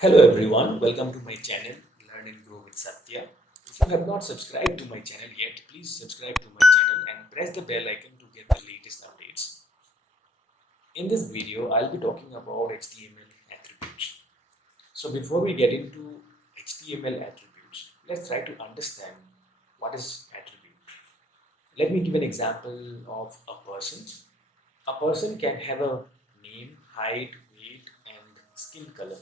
Hello everyone, welcome to my channel Learn and Grow with Satya. If you have not subscribed to my channel yet, please subscribe to my channel and press the bell icon to get the latest updates. In this video, I'll be talking about HTML attributes. So before we get into HTML attributes, let's try to understand what is attribute. Let me give an example of a person. A person can have a name, height, weight, and skin color.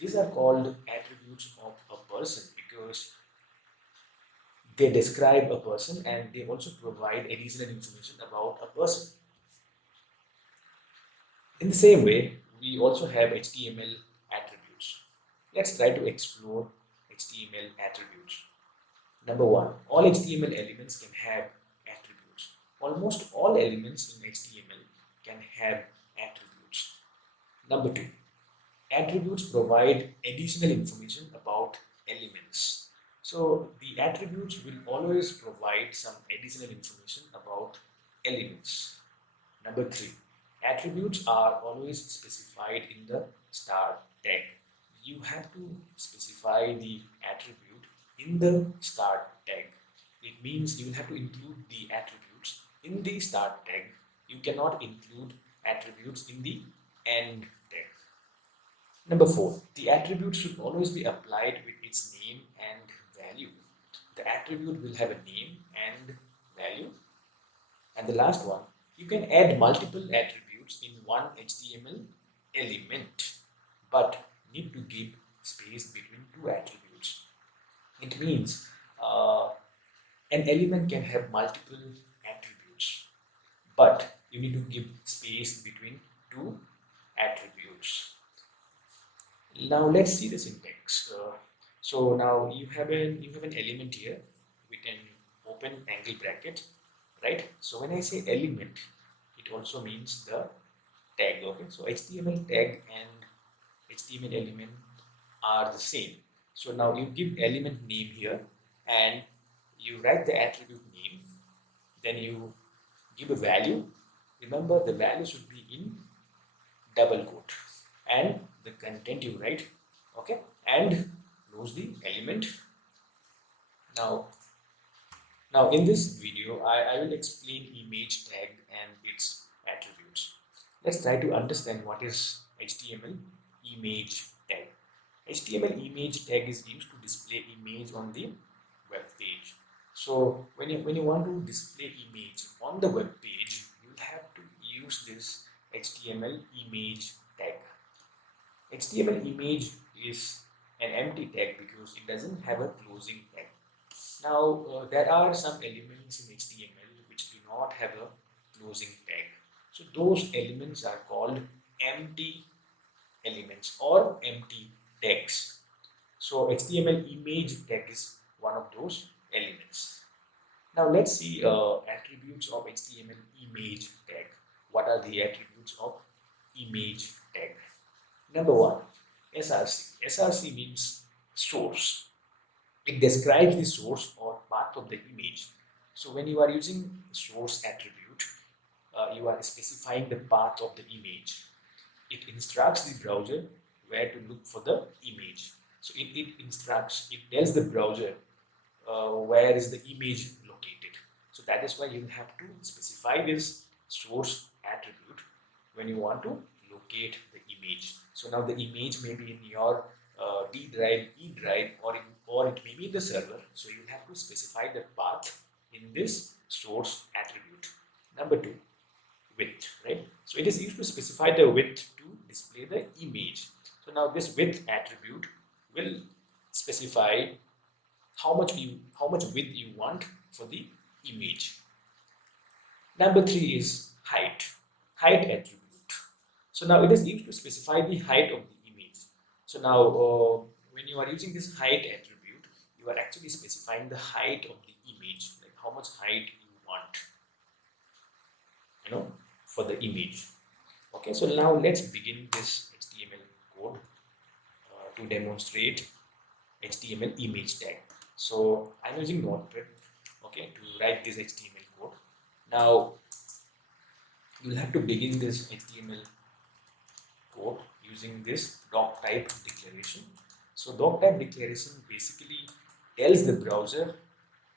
These are called attributes of a person because they describe a person and they also provide additional information about a person. In the same way, we also have HTML attributes. Let's try to explore HTML attributes. Number one, all HTML elements can have attributes. Almost all elements in HTML can have attributes. Number two, attributes provide additional information about elements. So the attributes will always provide some additional information about elements. Number three, attributes are always specified in the star tag. You have to specify the attribute in the star tag. It means you will have to include the attributes in the star tag. You cannot include attributes in the end tag. Number four, the attribute should always be applied with its name and value. The attribute will have a name and value. And the last one, you can add multiple attributes in one HTML element, but need to give space between two attributes. It means an element can have multiple attributes, but you need to give space between two attributes. Now let's see the syntax. So now you have an element here with an open angle bracket, right? So when I say element, it also means the tag. Okay, so HTML tag and HTML element are the same. So now you give element name here and you write the attribute name, then you give a value. Remember, the value should be in double quote, and the content you write, okay, and close the element. Now in this video I will explain image tag and its attributes. Let's try to understand what is HTML image tag. HTML image tag is used to display image on the web page. So when you want to display image on the web page, you will have to use this HTML image tag. HTML image is an empty tag because it doesn't have a closing tag. Now there are some elements in HTML which do not have a closing tag. So those elements are called empty elements or empty tags. So HTML image tag is one of those elements. Now let's see attributes of HTML image tag. What are the attributes of image tag? Number one, SRC. SRC means source. It describes the source or path of the image. So when you are using source attribute, you are specifying the path of the image. It instructs the browser where to look for the image. So it tells the browser where is the image located. So that is why you have to specify this source attribute when you want to locate the image. So now the image may be in your D drive, E drive, or it may be in the server. So you have to specify the path in this source attribute. Number two, width, right? So it is used to specify the width to display the image. So now this width attribute will specify how much width you want for the image. Number three is height attribute. So now it is used to specify the height of the image. So now when you are using this height attribute, you are actually specifying the height of the image, like how much height you want, for the image. Okay, so now let's begin this HTML code to demonstrate HTML image tag. So I'm using Notepad, okay, to write this HTML code. Now you'll have to begin this HTML code using this doc type declaration. So doc type declaration basically tells the browser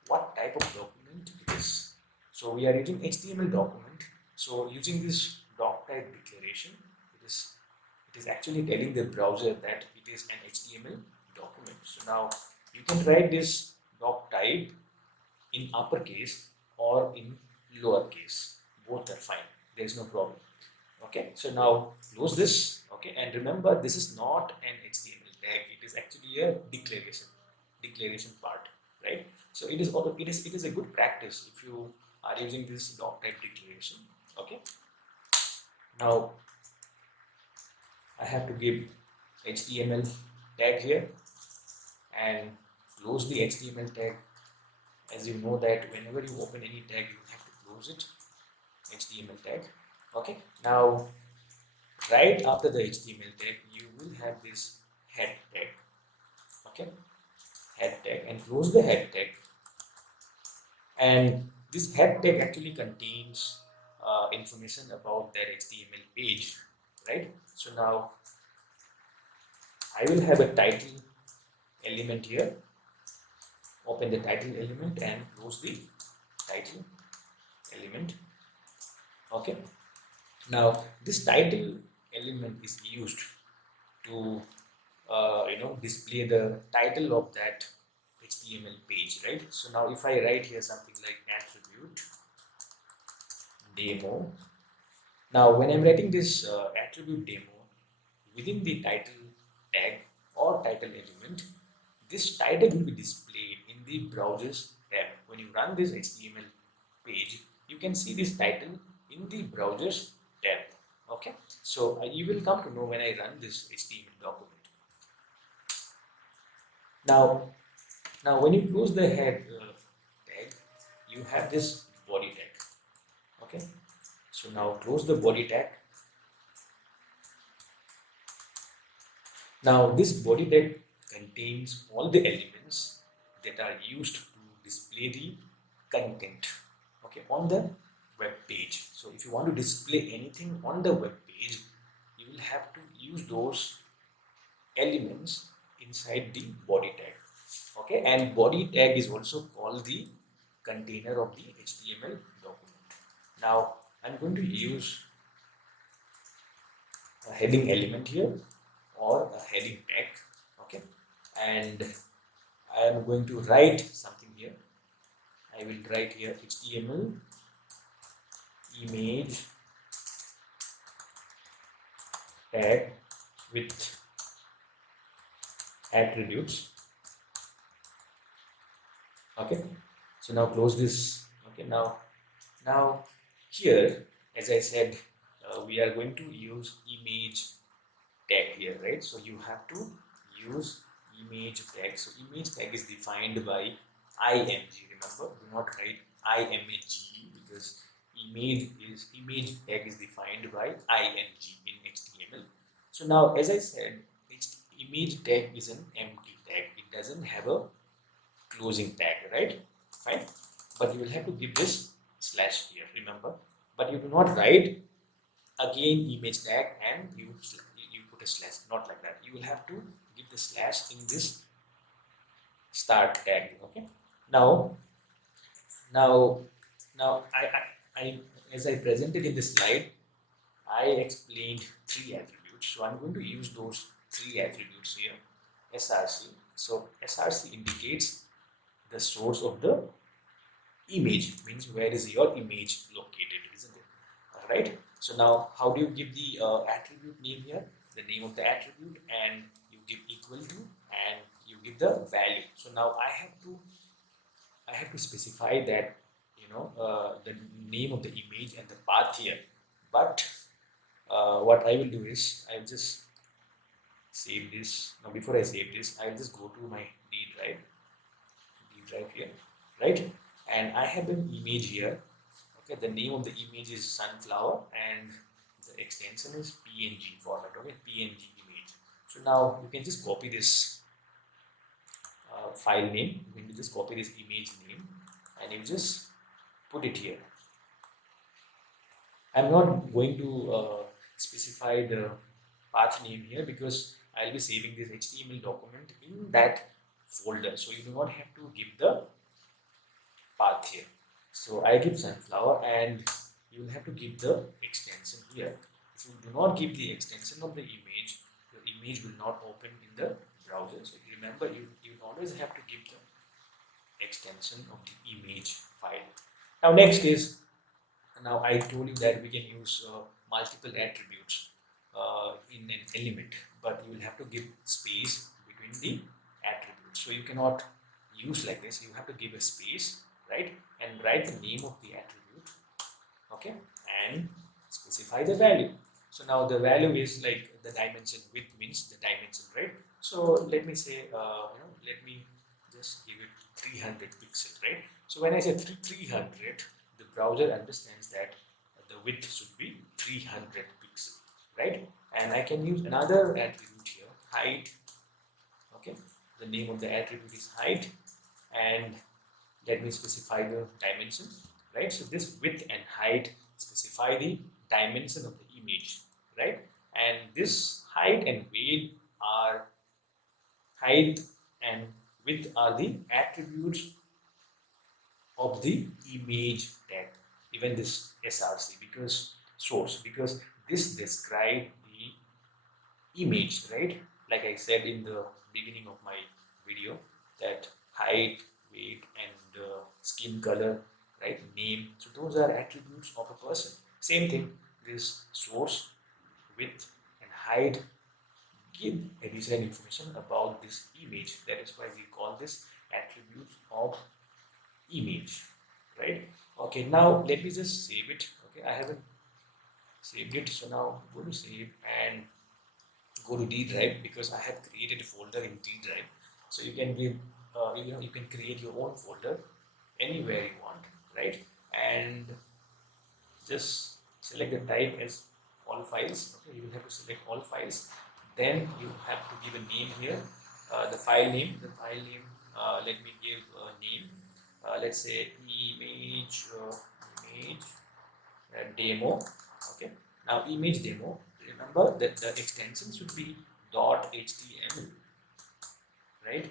what type of document it is. So we are using HTML document. So using this doc type declaration, it is actually telling the browser that it is an HTML document. So now you can write this doc type in uppercase or in lowercase. Both are fine. There is no problem. Okay. So now close this. Okay. And remember, this is not an HTML tag. It is actually a declaration part, right? So it is a good practice if you are using this doc type declaration. Okay. Now I have to give HTML tag here and close the HTML tag. As you know that whenever you open any tag, you have to close it, HTML tag. Okay. Now right after the HTML tag, you will have this head tag. Okay. Head tag, and close the head tag. And this head tag actually contains information about that HTML page, right? So now I will have a title element here. Open the title element and close the title element. Okay. Now this title element is used to display the title of that HTML page, right? So now if I write here something like attribute demo. Now when I'm writing this attribute demo within the title tag or title element, this title will be displayed in the browser's tab. When you run this HTML page, you can see this title in the browser's tab. Okay, so you will come to know when I run this HTML document. Now when you close the head tag, you have this body tag. Okay, so now close the body tag. Now this body tag contains all the elements that are used to display the content, okay, on the web page. So if you want to display anything on the web page, you will have to use those elements inside the body tag. Okay, and body tag is also called the container of the HTML document. Now I'm going to use a heading element here or a heading tag. Okay, and I am going to write something here. I will write here HTML image tag with attributes. Okay, so now close this. Okay, now here, as I said, we are going to use image tag here, right? So you have to use image tag. So image tag is defined by img. Remember, do not write img because image tag is defined by img in HTML. So now, as I said, image tag is an empty tag. It doesn't have a closing tag, right? Fine, but you will have to give this slash here, remember, but you do not write again image tag and you put a slash, not like that. You will have to give the slash in this start tag. Okay, now I as I presented in the slide, I explained 3 attributes, so I'm going to use those 3 attributes here. src, so src indicates the source of the image, means where is your image located, isn't it? All right, so now how do you give the attribute name here? The name of the attribute, and you give equal to, and you give the value. So now I have to specify that, the name of the image and the path here. But what I will do is I will just save this. Now before I save this, I will just go to my D drive here, right? And I have an image here. Okay, the name of the image is sunflower and the extension is png format. Okay, png image. So now you can just copy this file name. You can just copy this image name and you just put it here. I'm not going to specify the path name here because I'll be saving this HTML document in that folder. So you do not have to give the path here. So I give sunflower and you will have to give the extension here. If you do not give the extension of the image, your image will not open in the browser. So remember, you always have to give the extension of the image file. Now next is, now I told you that we can use multiple attributes in an element, but you will have to give space between the attributes. So you cannot use like this. You have to give a space, right, and write the name of the attribute, okay, and specify the value. So now the value is like the dimension. Width means the dimension, right? So let me say, let me just give it 300 pixel, right? So when I say 300, the browser understands that the width should be 300 pixel, right? And I can use another attribute here, height. Okay, the name of the attribute is height, and let me specify the dimension, right? So this width and height specify the dimension of the image, right? And this height and width are the attributes of the image tag, even this src, because source, because this describe the image, right? Like I said in the beginning of my video, that height, weight, and skin color, right, name, so those are attributes of a person. Same thing, this source, width, and height give additional information about this image. That is why we call this attributes of image, right? Okay, now let me just save it. Okay, I haven't saved it, so now go to save and go to D drive, because I have created a folder in D drive. So you can give, you can create your own folder anywhere you want, right? And just select the type as all files. Okay, you will have to select all files. Then you have to give a name here. The file name. Let me give a name. Let's say image demo. Okay. Now image demo. Remember that the extension should be .html, right?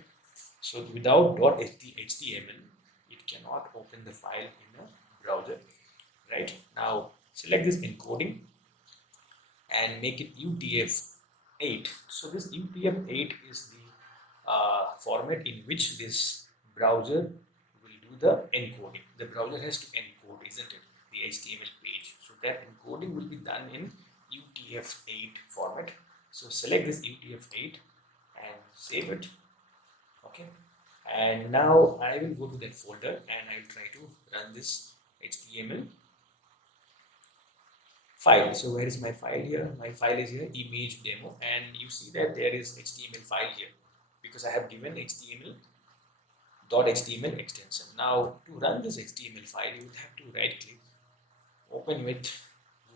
So without .html, it cannot open the file in a browser, right? Now select this encoding and make it UTF-8. So this UTF-8 is the format in which this browser will do the encoding. The browser has to encode, isn't it, the HTML page. So that encoding will be done in UTF-8 format. So select this UTF-8 and save it. Okay, and now I will go to that folder and I will try to run this HTML file. So where is my file here? My file is here, image demo, and you see that there is HTML file here because I have given HTML extension. Now to run this HTML file, you will have to right click, open with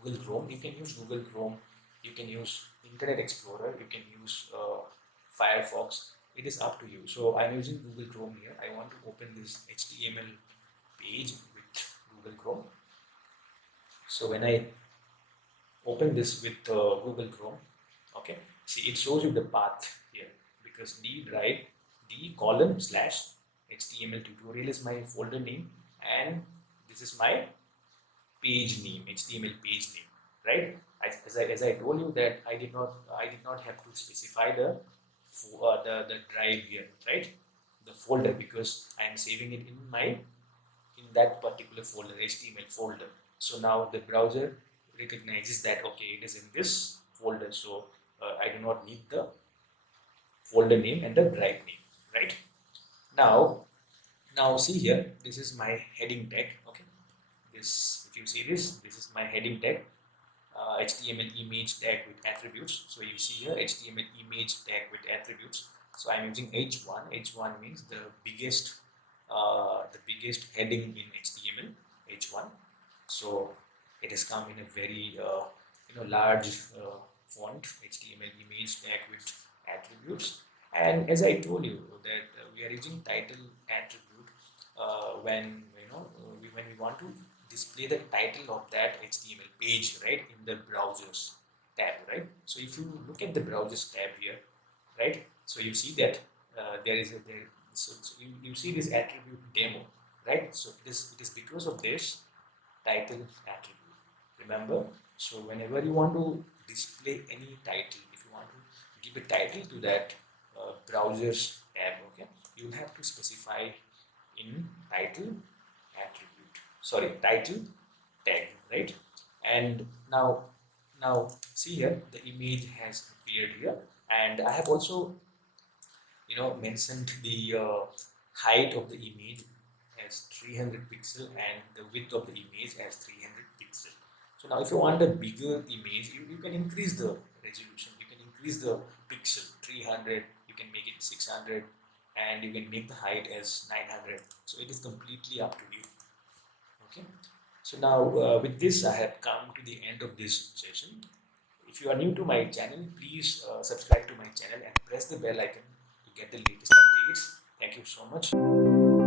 Google Chrome. You can use Google Chrome, you can use Internet Explorer, you can use Firefox. It is up to you. So I'm using Google Chrome here. I want to open this HTML page with Google Chrome. So when I open this with Google Chrome, okay, see, it shows you the path here, because D drive d:/HTML tutorial is my folder name, and this is my page name, HTML page name, right? As I told you that I did not have to specify the drive here, right? The folder, because I am saving it in that particular folder, HTML folder. So now the browser recognizes that, okay, it is in this folder, so I do not need the folder name and the drive name, right? Now see here, this is my heading tag. Okay, this, if you see this is my heading tag, HTML image tag with attributes. So you see here, HTML image tag with attributes. So I'm using H1. H1 means the biggest heading in HTML, H1. So it has come in a very large font, HTML image tag with attributes. And as I told you that we are using title attribute when when we want to display the title of that HTML page, right, in the browsers. tab, right? So if you look at the browsers tab here, right? So you see that so you see this attribute demo, right? So it is because of this title attribute. Remember, so whenever you want to display any title, if you want to give a title to that browsers tab, okay, you will have to specify in title attribute. Sorry, title tag, right? And now see here the image has appeared here, and I have also mentioned the height of the image as 300 pixel and the width of the image as 300 pixel. So now if you want a bigger image, you can increase the resolution, you can increase the pixel 300, you can make it 600, and you can make the height as 900. So it is completely up to you. Okay, so now with this I have come to the end of this session. If you are new to my channel, please subscribe to my channel and press the bell icon to get the latest updates. Thank you so much.